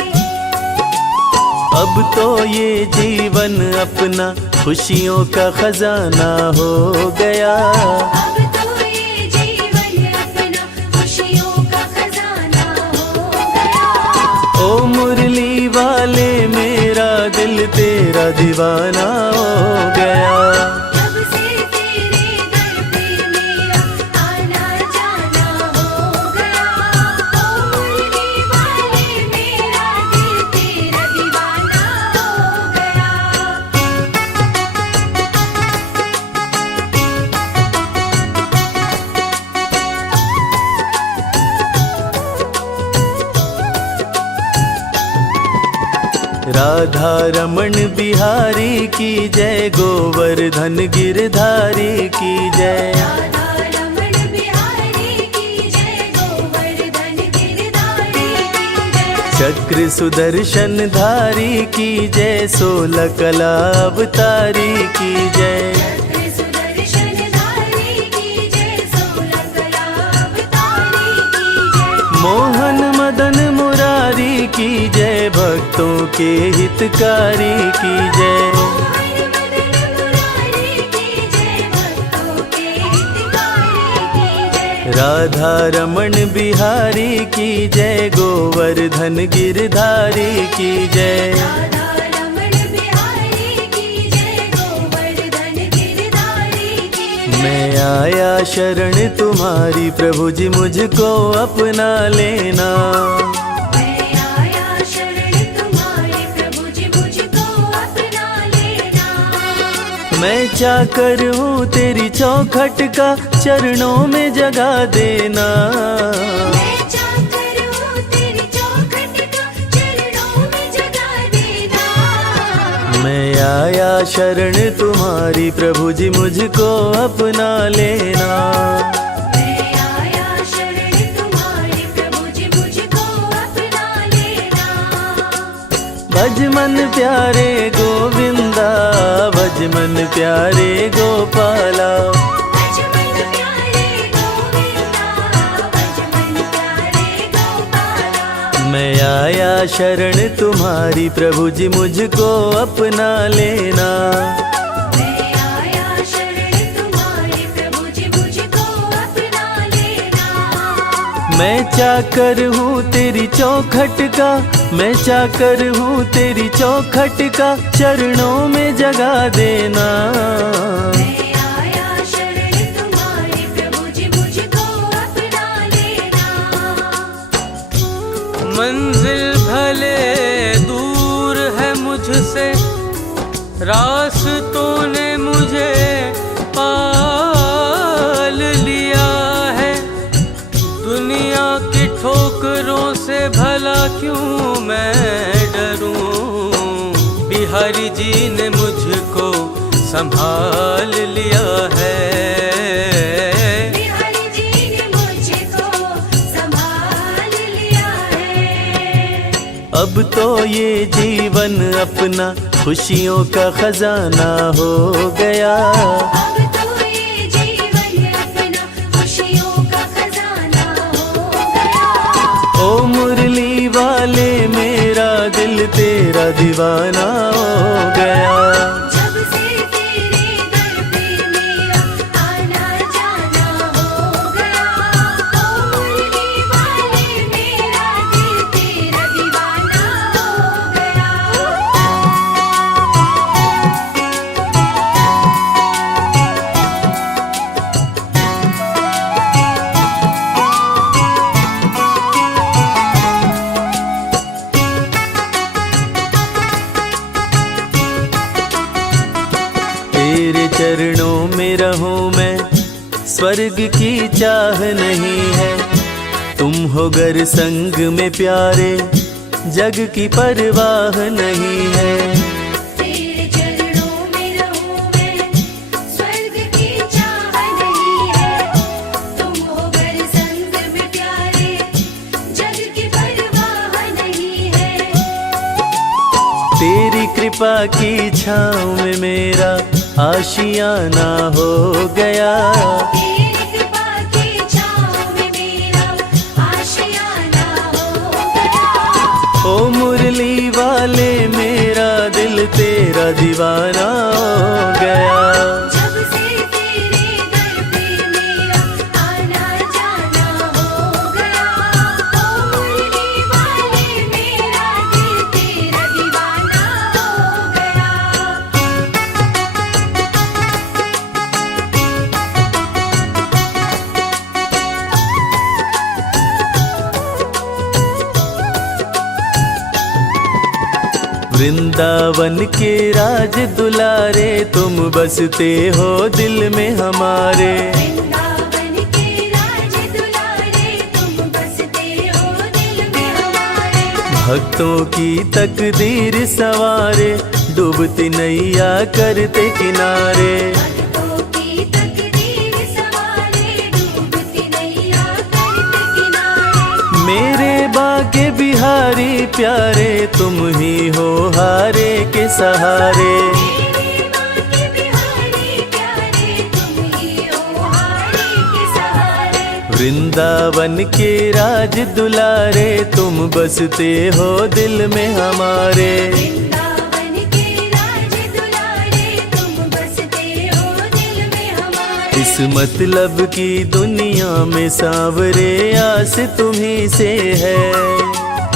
अब तो ये जीवन अपना खुशियों का खजाना हो गया। अब तो ये जीवन अपना खुशियों का खजाना हो गया। ओ मुरली वाले मेरा दिल तेरा दीवाना हो गया। जब से तेरे दर पे मेरा आना जाना हो गया। ओ मुरली वाले मेरा दिल तेरा दीवाना हो गया। राधा रमण बिहारी की जय, गोवर्धन गिरधारी की जय। राधा रमण बिहारी की जय, गोवर्धन गिरधारी की जय। चक्र सुदर्शन धारी की जय, 16 कला अवतारी की जय। चक्र सुदर्शन धारी की जय, 16 कला अवतारी की जय। मोहन मदन मुरारी की जय, भक्तों के हितकारी की जय। मोहन मदन मुरारी की जय, भक्तों के हितकारी की जय। राधा रमण बिहारी की जय, गोवर्धन गिरधारी की जय। राधा रमण बिहारी की जय, गोवर्धन गिरधारी की जय। मैं आया शरण तुम्हारी, प्रभु जी मुझको अपना लेना। मैं आया शरण तुम्हारी, प्रभु जी मुझको अपना लेना। मैं चाकर हूँ तेरी चौखट का, चरणों में जगा देना। मैं चाकर हूँ तेरी चौखट का, चरणों में जगा देना। मैं आया शरण तुम्हारी, प्रभु जी मुझको अपना लेना। मैं आया शरण तुम्हारी, प्रभु जी मुझको अपना लेना। भज मन प्यारे गोविंदा, भज मन प्यारे गोपाला। भज मन प्यारे गोविंदा, भज मन प्यारे गोपाला। मैं आया शरण तुम्हारी, प्रभु जी मुझको अपना लेना। मैं आया शरण तुम्हारी, प्रभु जी मुझको अपना लेना। मैं चाकर हूँ तेरी चौखट का, मैं चाकर हूँ तेरी चौखट का, चरणों में जगा देना। मैं आया शरण तुम्हारी, प्रभु जी मुझको अपना लेना। मंजिल भले दूर है मुझसे, रास्तों ने मुझे पाल लिया है। दुनिया की ठोकरों से भला क्यों मैं डरूं, बिहारी जी ने मुझको संभाल लिया है। बिहारी जी ने मुझको संभाल लिया है। अब तो ये जीवन अपना खुशियों का खजाना हो गया। अब तो ये जीवन अपना खुशियों का खजाना हो गया। ओ मुरली वाले मेरा दिल तेरा दीवाना हो गया। जब से तेरे दर पे मेरा आना जाना हो गया। ओ मुरली वाले मेरा दिल तेरा दीवाना हो गया। तेरे चरणों में रहूं मैं, स्वर्ग की चाह नहीं है। तुम हो गर संग में प्यारे, जग की परवाह नहीं है। तेरे चरणों में रहूं मैं, स्वर्ग की चाह नहीं है। तुम हो गर संग में प्यारे, जग की परवाह नहीं है। तेरी कृपा की छाँव में मेरा आशियाना हो गया। तेरी कृपा की छाँव में मेरा आशियाना हो गया। ओ मुरली वाले मेरा दिल तेरा दीवाना हो गया। जब से तेरे दर पे मेरा आना जाना हो गया। ओ मुरली वाले मेरा दिल तेरा दीवाना हो गया। वृंदावन के राज दुलारे, तुम बसते हो दिल में हमारे। वृंदावन के राज दुलारे, तुम बसते हो दिल में हमारे। भक्तों की तकदीर सवारे, डूबती नैया करते किनारे। भक्तों की तकदीर सवारे, डूबती नैया करते किनारे। मेरे बाके बिहारी प्यारे, तुम ही हो हारे के सहारे। मेरे बाके बिहारी प्यारे, तुम ही हो हारे के सहारे। वृंदावन के राज दुलारे, तुम बसते हो दिल में हमारे। वृंदावन के राज दुलारे, तुम बसते हो दिल में हमारे। इस मतलब की दुनिया में सांवरे, आस तुम्ही से है।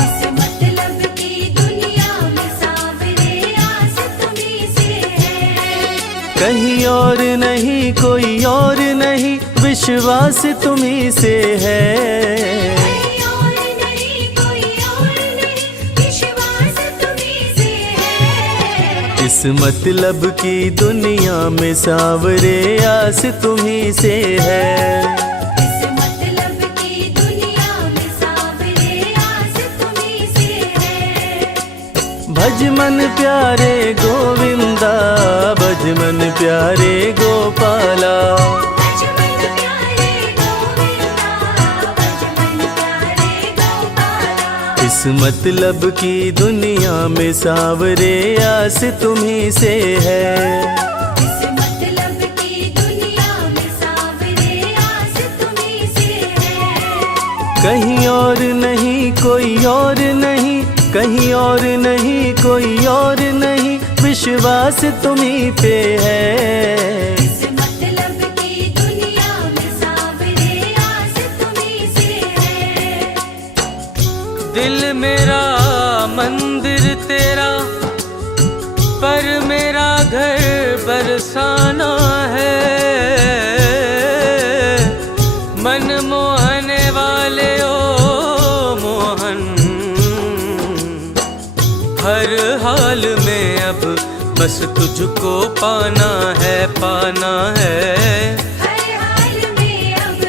इस मतलब की दुनिया में सांवरे, आस तुम्ही से है। कहीं और नहीं कोई और नहीं, विश्वास तुम्ही से है। कोई और नहीं, कोई और नहीं, विश्वास तुम्ही से है। इस मतलब की दुनिया में सांवरे, आस तुम्ही से है। इस मतलब की दुनिया में सांवरे, आस तुम्ही से है। भज मन प्यारे गोविंदा, भज मन प्यारे गोपाला। भज मन प्यारे गोविंदा, भज मन प्यारे गोपाला। इस इस मतलब की दुनिया में सावरे आस तुम्ही से है। इस मतलब की दुनिया में सावरे आस तुम्ही से है। कहीं और नहीं कोई और नहीं, कहीं और नहीं कोई और नहीं, विश्वास तुम्ही पे है। इस मतलब की दुनिया में सावरे आस तुम्ही से है। दिल मेरा मंदिर तेरा, पर मेरा घर बरसाना है। मन मोहने वाले ओ मोहन, हर हाल में अब बस तुझको पाना है, पाना है। हर हाल में अब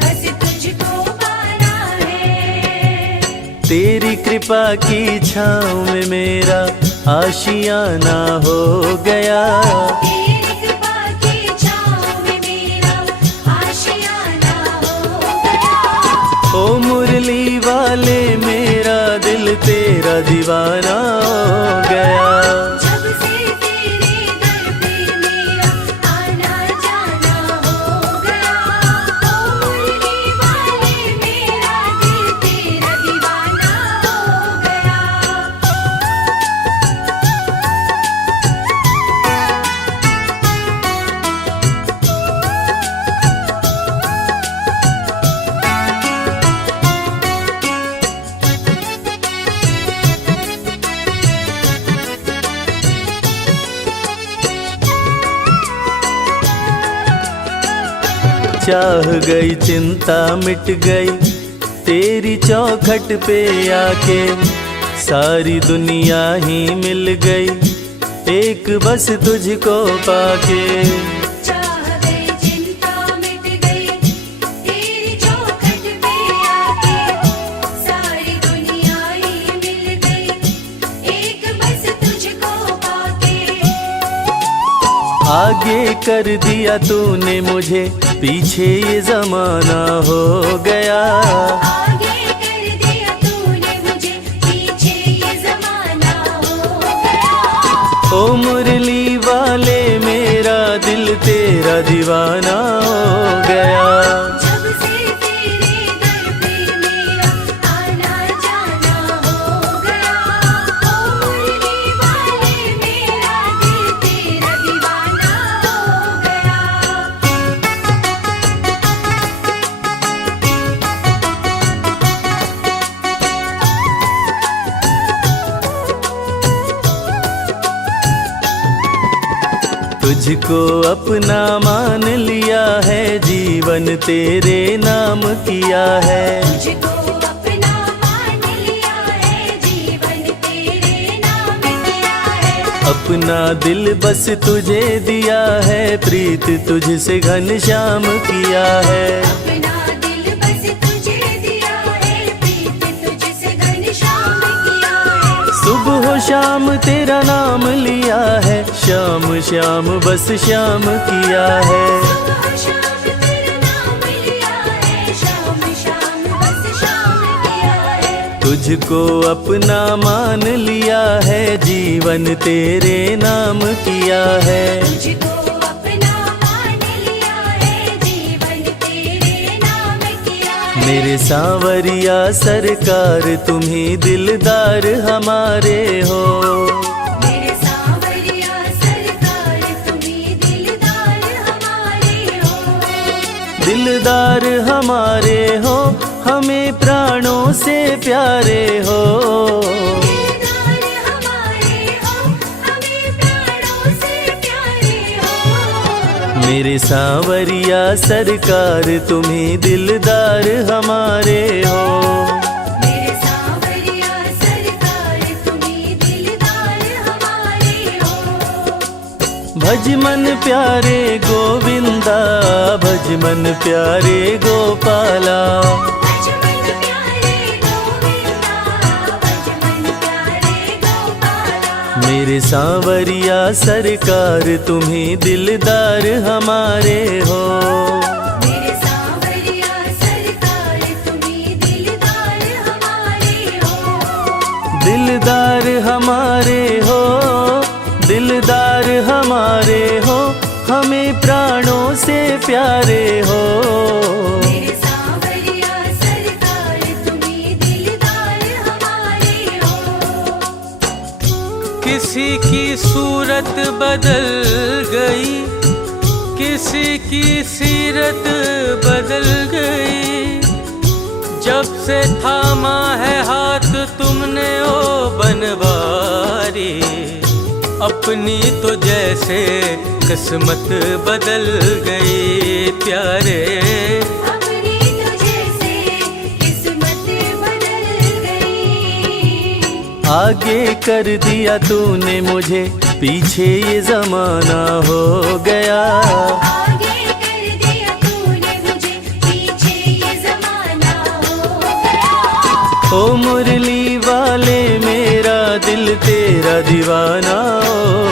बस तुझको पाना है। तेरी कृपा की छाँव में मेरा आशियाना हो गया। तेरी कृपा की छाँव में मेरा आशियाना हो गया। ओ मुरली वाले मेरा दिल तेरा दीवाना हो गया। जब से तेरे दर पे मेरा आना जाना हो गया। ओ मुरली वाले मेरा दिल तेरा दीवाना हो गया। चाह गई चिंता मिट गई तेरी चौखट पे आके, सारी दुनिया ही मिल गई एक बस तुझको पाके। चाह गई चिंता मिट गई तेरी चौखट पे आके, सारी दुनिया ही मिल गई एक बस तुझको पाके। आगे कर दिया तूने मुझे, पीछे ये जमाना हो गया। आगे कर दिया तूने मुझे, पीछे ये जमाना हो गया। ओ मुरली वाले मेरा दिल तेरा दीवाना हो गया। जब से तेरे दर पे मेरा आना जाना हो गया। ओ मुरली वाले मेरा दिल तेरा दीवाना हो गया। तुझको अपना मान लिया है, जीवन तेरे नाम किया है। तुझको अपना मान लिया है, जीवन तेरे नाम किया है। अपना दिल बस तुझे दिया है, प्रीत तुझसे घनश्याम किया है। अपना दिल बस तुझे दिया है, प्रीत तुझसे घनश्याम किया है। सुबह शाम तेरा नाम लिया है, श्याम श्याम बस श्याम किया है। सुबह शाम तेरा नाम लिया है, शाम शाम बस शाम किया है। तुझको अपना मान लिया है, जीवन तेरे नाम किया है। तुझको अपना मान लिया है, जीवन तेरे नाम किया है। मेरे सांवरिया सरकार तुम्ही दिलदार हमारे हो। मेरे सांवरिया सरकार तुम्ही दिलदार हमारे हो। दिलदार हमारे हो, हमें प्राणों से प्यारे हो। दिलदार हमारे हो, हमें प्राणों से प्यारे हो। मेरे सांवरिया सरकार तुम्ही दिलदार हमारे हो। मेरे सांवरिया सरकार तुम्ही दिलदार हमारे हो। भज मन प्यारे गोविंदा, भज मन प्यारे गोपाला। भज मन प्यारे गोविंदा, भज मन प्यारे गोपाला। मेरे सांवरिया सरकार तुम्ही दिलदार हमारे हो। मेरे सांवरिया सरकार तुम्ही दिलदार हमारे हो। दिलदार हमारे हो, दिलदार हमारे हो, हमें प्राणों से प्यारे हो। मेरे सांवरिया सरकार तुम्हें दिलदार हमारे हो। किसी की सूरत बदल गई, किसी की सीरत बदल गई, जब से थामा है हाथ तुमने ओ बनवारी। अपनी तो जैसे किस्मत बदल गई प्यारे, अपनी तो जैसे किस्मत बदल गई। आगे कर दिया तूने मुझे, पीछे ये जमाना हो गया। आगे कर दिया तूने मुझे, पीछे ये जमाना हो गया। ओ मुरली वाले मेरा दिल तेरा दीवाना हो